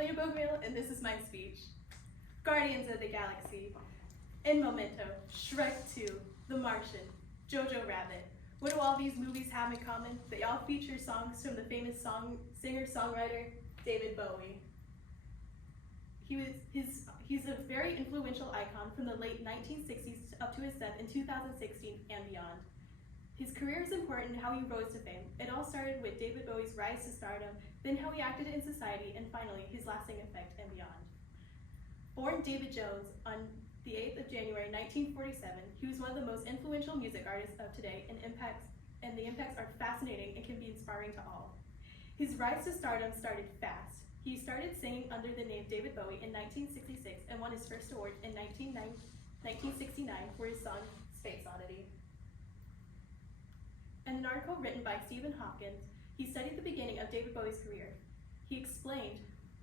Amelia Bogmeal, and this is my speech. Guardians of the Galaxy, In Memento, Shrek 2, The Martian, Jojo Rabbit. What do all these movies have in common? They all feature songs from the famous singer-songwriter David Bowie. He's a very influential icon from the late 1960s up to his death in 2016 and beyond. His career is important in how he rose to fame. It all started with David Bowie's rise to stardom, then how he acted in society, and finally his lasting effect and beyond. Born David Jones on the 8th of January 1947, he was one of the most influential music artists of today, and the impacts are fascinating and can be inspiring to all. His rise to stardom started fast. He started singing under the name David Bowie in 1966 and won his first award in 1969 for his song Space Oddity. In an article written by Stephen Hopkins, he studied the beginning of David Bowie's career. He explained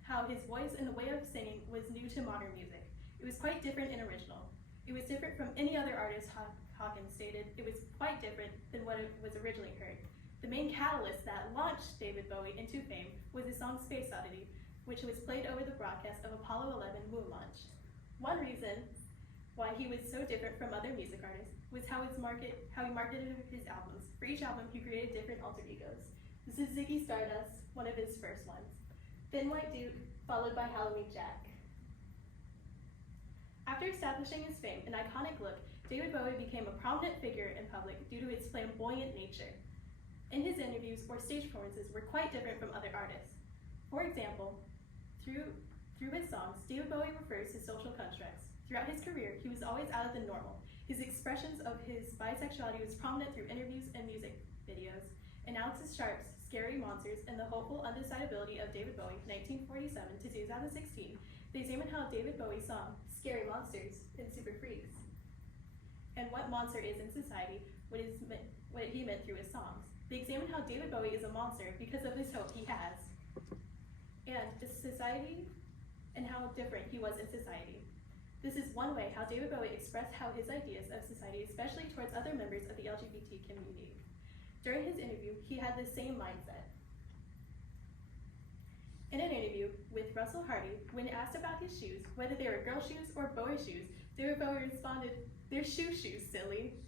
how his voice and the way of singing was new to modern music. It was quite different and original. It was different from any other artist, Hawkins stated. It was quite different than what it was originally heard. The main catalyst that launched David Bowie into fame was his song Space Oddity, which was played over the broadcast of Apollo 11 moon launch. One reason why he was so different from other music artists was how he marketed his albums. For each album, he created different alter egos. This is Ziggy Stardust, one of his first ones. Thin White Duke, followed by Halloween Jack. After establishing his fame and iconic look, David Bowie became a prominent figure in public due to his flamboyant nature. In his interviews or stage performances were quite different from other artists. For example, through his songs, David Bowie refers to social constructs. Throughout his career, he was always out of the normal. His expressions of his bisexuality was prominent through interviews and music videos. In Alexis Sharp's Scary Monsters and the Hopeful Undecidability of David Bowie, 1947 to 2016, they examined how David Bowie's song, Scary Monsters and Super Freaks, and what monster is in society, what he meant through his songs. They examined how David Bowie is a monster because of his hope he has, and the society and how different he was in society. This is one way how David Bowie expressed how his ideas of society, especially towards other members of the LGBT community. During his interview, he had the same mindset. In an interview with Russell Hardy, when asked about his shoes, whether they were girl shoes or boy shoes, David Bowie responded, "They're shoes, silly."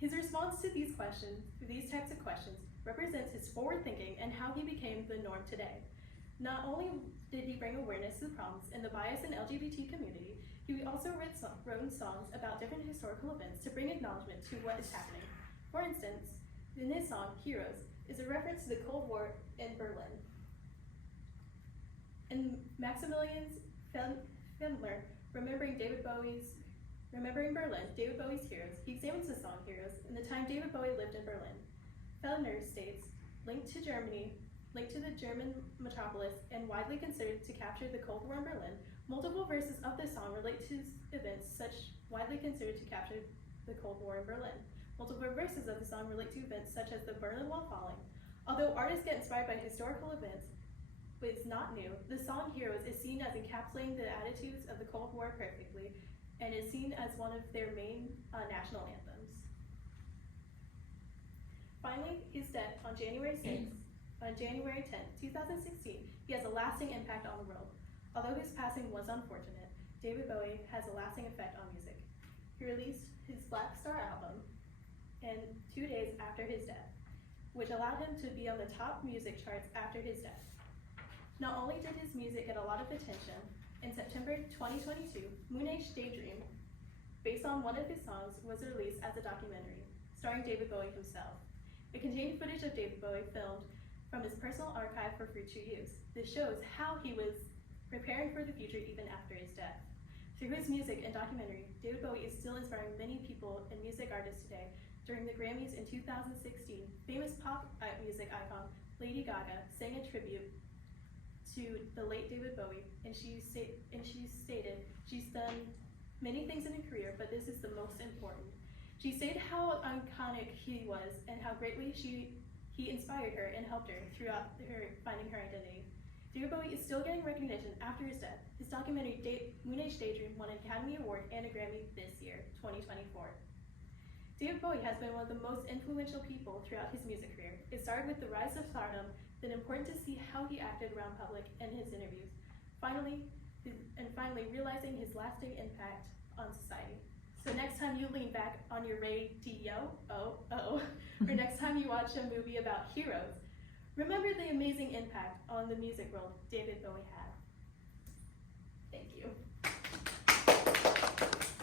His response to these types of questions, represents his forward thinking and how he became the norm today. Not only did he bring awareness to the problems and the bias in LGBT community, he also wrote songs about different historical events to bring acknowledgement to what is happening. For instance, in his song, Heroes, is a reference to the Cold War in Berlin. In Maximilian Fendler, Remembering Berlin, David Bowie's Heroes, he examines the song Heroes in the time David Bowie lived in Berlin. Fendler states, linked to the German metropolis and widely considered to capture the Cold War in Berlin, multiple verses of the song relate to events widely considered to capture the Cold War in Berlin. Multiple verses of the song relate to events such as the Berlin Wall falling. Although artists get inspired by historical events, but it's not new, the song Heroes is seen as encapsulating the attitudes of the Cold War perfectly and is seen as one of their main national anthems. Finally, his death on January 10, 2016, he has a lasting impact on the world. Although his passing was unfortunate, David Bowie has a lasting effect on music. He released his Black Star album 2 days after his death, which allowed him to be on the top music charts after his death. Not only did his music get a lot of attention, in September 2022, Moon Age Daydream, based on one of his songs, was released as a documentary, starring David Bowie himself. It contained footage of David Bowie filmed from his personal archive for future use. This shows how he was preparing for the future even after his death. Through his music and documentary, David Bowie is still inspiring many people and music artists today. During the Grammys in 2016, famous pop music icon Lady Gaga sang a tribute to the late David Bowie, and she stated she's done many things in her career, but this is the most important. She stated how iconic he was and how greatly he inspired her and helped her throughout her finding her identity. David Bowie is still getting recognition after his death. His documentary Moon Age Daydream won an Academy Award and a Grammy this year, 2024. David Bowie has been one of the most influential people throughout his music career. It started with the rise of stardom, then important to see how he acted around public and his interviews. finally realizing his lasting impact on society. So next time you lean back on your radio, or next time you watch a movie about heroes, remember the amazing impact on the music world David Bowie had. Thank you.